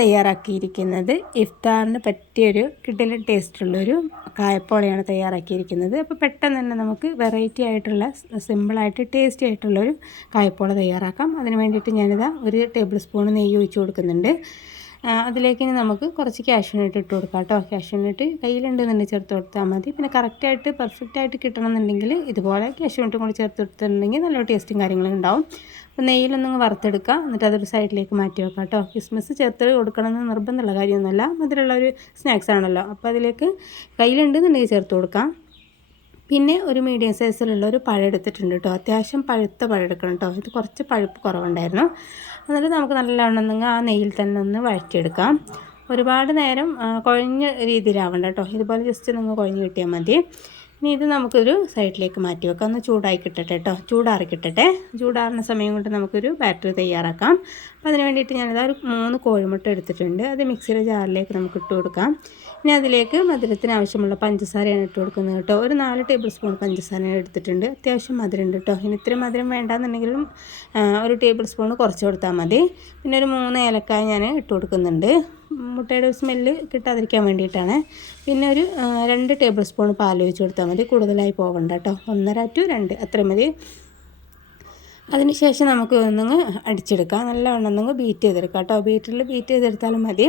തയ്യാറാക്കിയിരിക്കുന്നത് ഇഫ്താറിന് പറ്റിയൊരു കിടിലൻ ടേസ്റ്റുള്ളൊരു കായപ്പോളയാണ് തയ്യാറാക്കിയിരിക്കുന്നത്. അപ്പോൾ പെട്ടെന്ന് തന്നെ നമുക്ക് വെറൈറ്റി ആയിട്ടുള്ള സിമ്പിളായിട്ട് ടേസ്റ്റി ആയിട്ടുള്ളൊരു കായപ്പോള തയ്യാറാക്കാം. അതിന് വേണ്ടിയിട്ട് ഞാനിതാ 1 ടേബിൾ സ്പൂൺ നെയ്യ് ഒഴിച്ച് കൊടുക്കുന്നുണ്ട്. അതിലേക്ക് ഇനി നമുക്ക് കുറച്ച് കാഷ്യൂനട്ട് ഇട്ട് കൊടുക്കാം കേട്ടോ. കാഷ്യൂനട്ട് കയ്യിലുണ്ടെന്നുണ്ടെങ്കിൽ ചേർത്ത് കൊടുത്താൽ മതി. പിന്നെ കറക്റ്റായിട്ട് പെർഫെക്റ്റായിട്ട് കിട്ടണമെന്നുണ്ടെങ്കിൽ ഇതുപോലെ കാഷ്യൂനട്ടും കൂടി ചേർത്ത് കൊടുത്തിട്ടുണ്ടെങ്കിൽ നല്ല ടേസ്റ്റും കാര്യങ്ങളും ഉണ്ടാവും. അപ്പോൾ നെയ്യിലൊന്നും വറുത്തെടുക്കുക, എന്നിട്ട് അതൊരു സൈഡിലേക്ക് മാറ്റി വെക്കാം കേട്ടോ. കിസ്മിസ് ചേർത്ത് കൊടുക്കണമെന്ന് നിർബന്ധമുള്ള കാര്യമൊന്നുമല്ല, മധുരമുള്ള ഒരു സ്നാക്സ് ആണല്ലോ. അപ്പോൾ അതിലേക്ക് കയ്യിലുണ്ടെന്നുണ്ടെങ്കിൽ ചേർത്ത് കൊടുക്കാം. പിന്നെ ഒരു മീഡിയം സൈസിലുള്ള ഒരു പഴം എടുത്തിട്ടുണ്ട് കേട്ടോ. അത്യാവശ്യം പഴുത്ത പഴം എടുക്കണം കേട്ടോ. ഇത് കുറച്ച് പഴുപ്പ് കുറവുണ്ടായിരുന്നു. എന്നിട്ട് നമുക്ക് നല്ലവണ്ണം ആ നെയ്യിൽ തന്നെ ഒന്ന് വഴറ്റിയെടുക്കാം. ഒരുപാട് നേരം കുഴഞ്ഞ രീതിയിലാവണ്ട കേട്ടോ. ഇതുപോലെ ജസ്റ്റ് നിങ്ങൾ കുഴഞ്ഞ് കിട്ടിയാൽ മതി. ഇനി ഇത് നമുക്കൊരു സൈഡിലേക്ക് മാറ്റി വെക്കാം. ഒന്ന് ചൂടായി കിട്ടട്ടെ കേട്ടോ, ചൂടാറി കിട്ടട്ടെ. ചൂടാറുന്ന സമയം കൊണ്ട് നമുക്കൊരു ബാറ്ററി തയ്യാറാക്കാം. അപ്പോൾ അതിന് വേണ്ടിയിട്ട് ഞാനിതാ ഒരു 3 കോഴിമുട്ട എടുത്തിട്ടുണ്ട്. അത് മിക്സിയുടെ ജാറിലേക്ക് നമുക്ക് ഇട്ട് കൊടുക്കാം. ഇനി അതിലേക്ക് മധുരത്തിന് ആവശ്യമുള്ള പഞ്ചസാരയാണ് ഇട്ട് കൊടുക്കുന്നത് കേട്ടോ. ഒരു 4 ടേബിൾ സ്പൂൺ പഞ്ചസാര എടുത്തിട്ടുണ്ട്. അത്യാവശ്യം മധുരം ഉണ്ട് കേട്ടോ. ഇനി ഇത്രയും മധുരം വേണ്ടാന്നുണ്ടെങ്കിലും 1 ടേബിൾ സ്പൂൺ കുറച്ച് കൊടുത്താൽ മതി. പിന്നെ ഒരു 3 ഏലക്കായ ഞാൻ ഇട്ട് കൊടുക്കുന്നുണ്ട്, മുട്ടയുടെ ഒരു സ്മെല്ല് കിട്ടാതിരിക്കാൻ വേണ്ടിയിട്ടാണ്. പിന്നെ ഒരു 2 ടേബിൾ സ്പൂൺ പാൽ ഒഴിച്ച് കൊടുത്താൽ മതി, കൂടുതലായി പോകണ്ട കേട്ടോ. 1.5 to 2 അത്രയും മതി. അതിനുശേഷം നമുക്ക് ഒന്നങ്ങ് അടിച്ചെടുക്കാം. നല്ലവണ്ണം ബീറ്റ് ചെയ്തെടുക്കാം കേട്ടോ. ബീറ്ററിൽ ബീറ്റ് ചെയ്തെടുത്താലും മതി.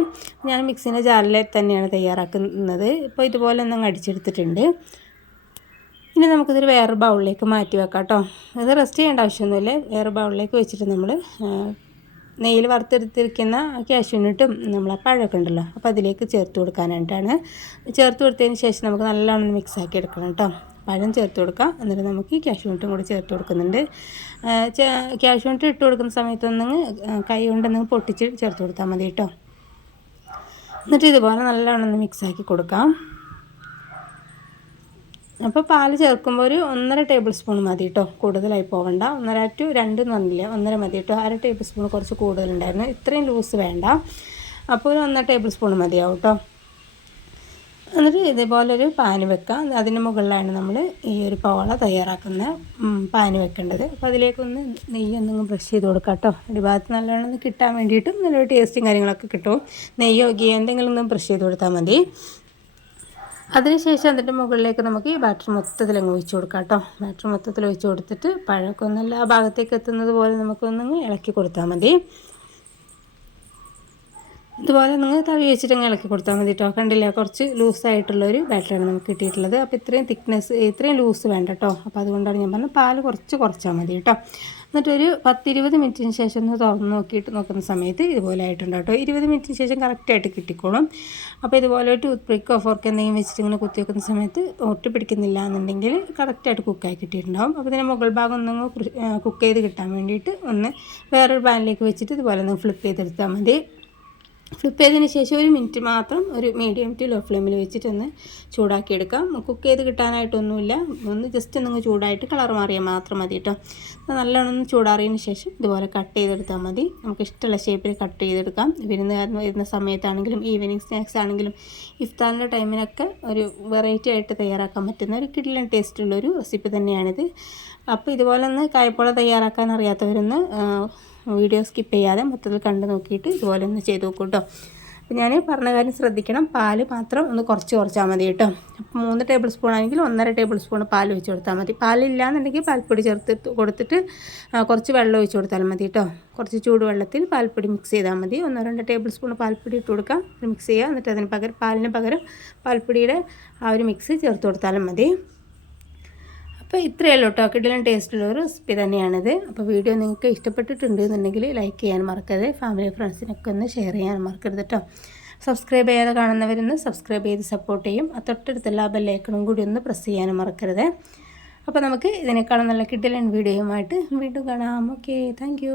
ഞാൻ മിക്സിൻ്റെ ജാറിൽ തന്നെയാണ് തയ്യാറാക്കുന്നത്. ഇപ്പോൾ ഇതുപോലെ ഒന്നങ്ങ് അടിച്ചെടുത്തിട്ടുണ്ട്. ഇനി നമുക്കിതൊരു വേറെ ബൗളിലേക്ക് മാറ്റി വെക്കാം കേട്ടോ. ഇത് റെസ്റ്റ് ചെയ്യേണ്ട ആവശ്യമൊന്നുമില്ല. വേറെ ബൗളിലേക്ക് വെച്ചിട്ട് നമ്മൾ നെയ്യിൽ വറുത്തെടുത്തിരിക്കുന്ന കാഷ്യൂനട്ടും നമ്മൾ പഴമൊക്കെ ഉണ്ടല്ലോ, അപ്പോൾ അതിലേക്ക് ചേർത്ത് കൊടുക്കാനായിട്ടാണ്. ചേർത്ത് കൊടുത്തതിന് ശേഷം നമുക്ക് നല്ലോണം മിക്സ് ആക്കി എടുക്കണം കേട്ടോ. പഴം ചേർത്ത് കൊടുക്കാം. എന്നിട്ട് നമുക്ക് ഈ കാഷ്യൂനട്ടും കൂടി ചേർത്ത് കൊടുക്കുന്നുണ്ട്. കാഷ്യൂനട്ട് ഇട്ട് കൊടുക്കുന്ന സമയത്തൊന്നും കൈ കൊണ്ടൊന്നും പൊട്ടിച്ച് ചേർത്ത് കൊടുത്താൽ മതി കേട്ടോ. എന്നിട്ട് ഇതുപോലെ നല്ലോണം മിക്സ് ആക്കി കൊടുക്കാം. അപ്പോൾ പാൽ ചേർക്കുമ്പോൾ ഒരു 1.5 ടേബിൾ സ്പൂൺ മതി കേട്ടോ, കൂടുതലായി പോകണ്ട. 1.5 to 2 എന്ന് പറഞ്ഞില്ല, 1.5 മതി കേട്ടോ. 1/2 ടേബിൾ സ്പൂൺ കുറച്ച് കൂടുതലുണ്ടായിരുന്നു. ഇത്രയും ലൂസ് വേണ്ട. അപ്പോൾ ഒരു 1 ടേബിൾ സ്പൂൺ മതിയാവും കേട്ടോ. എന്നിട്ട് ഇതേപോലൊരു പാന് വെക്കാം. അതിന് മുകളിലാണ് നമ്മൾ ഈ ഒരു പോള തയ്യാറാക്കുന്ന പാന് വെക്കേണ്ടത്. അപ്പോൾ അതിലേക്കൊന്ന് നെയ്യൊന്നും ബ്രഷ് ചെയ്ത് കൊടുക്കാം കേട്ടോ. അടിഭാഗത്ത് നല്ലോണം കിട്ടാൻ വേണ്ടിയിട്ടും നല്ലൊരു ടേസ്റ്റും കാര്യങ്ങളൊക്കെ കിട്ടും. നെയ്യോ ഗീയോ എന്തെങ്കിലും ഒന്ന് ബ്രഷ് ചെയ്ത് കൊടുത്താൽ മതി. അതിനുശേഷം അതിൻ്റെ മുകളിലേക്ക് നമുക്ക് ഈ ബാറ്റർ മൊത്തത്തിൽ അങ്ങ് ഒഴിച്ച് കൊടുക്കാം കേട്ടോ. ബാറ്റർ മൊത്തത്തിൽ ഒഴിച്ച് കൊടുത്തിട്ട് പഴമൊക്കെ ഒന്നല്ല ആ ഭാഗത്തേക്ക് എത്തുന്നത് പോലെ നമുക്കൊന്നങ്ങ് ഇളക്കി കൊടുത്താൽ മതി. ഇതുപോലെ നിങ്ങൾ തവി വെച്ചിട്ട് അങ്ങ് ഇളക്കി കൊടുത്താൽ മതി കേട്ടോ. കണ്ടില്ല, കുറച്ച് ലൂസായിട്ടുള്ളൊരു ബാറ്ററാണ് നമുക്ക് കിട്ടിയിട്ടുള്ളത്. അപ്പോൾ ഇത്രയും ലൂസ് വേണ്ട കേട്ടോ. അപ്പോൾ അതുകൊണ്ടാണ് ഞാൻ പറഞ്ഞത് പാൽ കുറച്ചാൽ മതി കേട്ടോ. എന്നിട്ടൊരു 10-20 മിനിറ്റിന് ശേഷം ഒന്ന് തുറന്ന് നോക്കുന്ന സമയത്ത് ഇതുപോലെ ആയിട്ടുണ്ട് കേട്ടോ. 20 മിനിറ്റിന് ശേഷം കറക്റ്റായിട്ട് കിട്ടിക്കോളും. അപ്പോൾ ഇതുപോലെ ടൂത്ത് പിക്കോ ഫോർക്ക് എന്തെങ്കിലും വെച്ചിട്ട് ഇങ്ങനെ കുത്തി വെക്കുന്ന സമയത്ത് ഒട്ടി പിടിക്കുന്നില്ല എന്നുണ്ടെങ്കിൽ കറക്റ്റായിട്ട് കുക്കായി കിട്ടിയിട്ടുണ്ടാവും. അപ്പോൾ ഇതിൻ്റെ മുകൾ ഭാഗം ഒന്നും കുക്ക് ചെയ്ത് കിട്ടാൻ വേണ്ടിയിട്ട് ഒന്ന് വേറൊരു പാനിലേക്ക് വെച്ചിട്ട് ഇതുപോലെ ഒന്ന് ഫ്ലിപ്പ് ചെയ്തെടുത്താൽ മതി. ഫ്ലിപ്പ് ചെയ്തതിന് ശേഷം 1 മിനിറ്റ് മാത്രം ഒരു മീഡിയം ടു ലോ ഫ്ലെയിമിൽ വെച്ചിട്ടൊന്ന് ചൂടാക്കിയെടുക്കാം. കുക്ക് ചെയ്ത് കിട്ടാനായിട്ടൊന്നുമില്ല, ഒന്ന് ജസ്റ്റ് ഒന്ന് ചൂടായിട്ട് കളർ മാറിയാൽ മാത്രം മതി കേട്ടോ. നല്ലോണം ചൂടാറിയതിന് ശേഷം ഇതുപോലെ കട്ട് ചെയ്തെടുത്താൽ മതി. നമുക്ക് ഇഷ്ടമുള്ള ഷേപ്പിൽ കട്ട് ചെയ്തെടുക്കാം. വിരുന്നുകാരൻ വരുന്ന സമയത്താണെങ്കിലും ഈവനിങ് സ്നാക്സ് ആണെങ്കിലും ഇഫ്താറിൻ്റെ ടൈമിനൊക്കെ ഒരു വെറൈറ്റി ആയിട്ട് തയ്യാറാക്കാൻ പറ്റുന്ന ഒരു കിടിലൻ ടേസ്റ്റുള്ളൊരു റെസിപ്പി തന്നെയാണിത്. അപ്പോൾ ഇതുപോലെ ഒന്ന് കായപ്പോള തയ്യാറാക്കാൻ അറിയാത്തവരൊന്ന് വീഡിയോ സ്കിപ്പ് ചെയ്യാതെ മൊത്തത്തിൽ കണ്ട് നോക്കിയിട്ട് ഇതുപോലെ ഒന്ന് ചെയ്ത് നോക്കൂ കേട്ടോ. അപ്പോൾ ഞാൻ പറഞ്ഞ കാര്യം ശ്രദ്ധിക്കണം, പാല് മാത്രം ഒന്ന് കുറച്ചാൽ മതി കേട്ടോ. അപ്പോൾ 3 ടേബിൾ സ്പൂൺ ആണെങ്കിൽ 1.5 ടേബിൾ സ്പൂൺ പാൽ ഒഴിച്ച് കൊടുത്താൽ മതി. പാലില്ലാന്നുണ്ടെങ്കിൽ പാൽപ്പൊടി കൊടുത്തിട്ട് കുറച്ച് വെള്ളം ഒഴിച്ച് കൊടുത്താൽ മതി കേട്ടോ. കുറച്ച് ചൂടുവെള്ളത്തിൽ പാൽപ്പൊടി മിക്സ് ചെയ്താൽ മതി. 1-2 ടേബിൾ സ്പൂൺ പാൽപ്പൊടി ഇട്ട് കൊടുക്കാം, മിക്സ് ചെയ്യുക. എന്നിട്ട് അതിന് പകരം പാലിന് പാൽപ്പൊടിയുടെ ആ ഒരു മിക്സ് ചേർത്ത് കൊടുത്താലും മതി. അപ്പോൾ ഇത്രയേ ഉള്ളൂ കേട്ടോ. കിടിലൻ ടേസ്റ്റുള്ള ഒരു റെസിപ്പി തന്നെയാണിത്. അപ്പോൾ വീഡിയോ നിങ്ങൾക്ക് ഇഷ്ടപ്പെട്ടിട്ടുണ്ട് എന്നുണ്ടെങ്കിൽ ലൈക്ക് ചെയ്യാൻ മറക്കരുത്. ഫാമിലി ഫ്രണ്ട്സിനൊക്കെ ഒന്ന് ഷെയർ ചെയ്യാൻ മറക്കരുത് കേട്ടോ. സബ്സ്ക്രൈബ് ചെയ്യാതെ കാണുന്നവരൊന്ന് സബ്സ്ക്രൈബ് ചെയ്ത് സപ്പോർട്ട് ചെയ്യും. തൊട്ടടുത്തുള്ള ബെല്ലൈക്കണും കൂടി ഒന്ന് പ്രസ് ചെയ്യാനും മറക്കരുത്. അപ്പോൾ നമുക്ക് ഇതിനേക്കാളും നല്ല കിടിലൻ വീഡിയോയുമായിട്ട് വീണ്ടും കാണാം. Okay, thank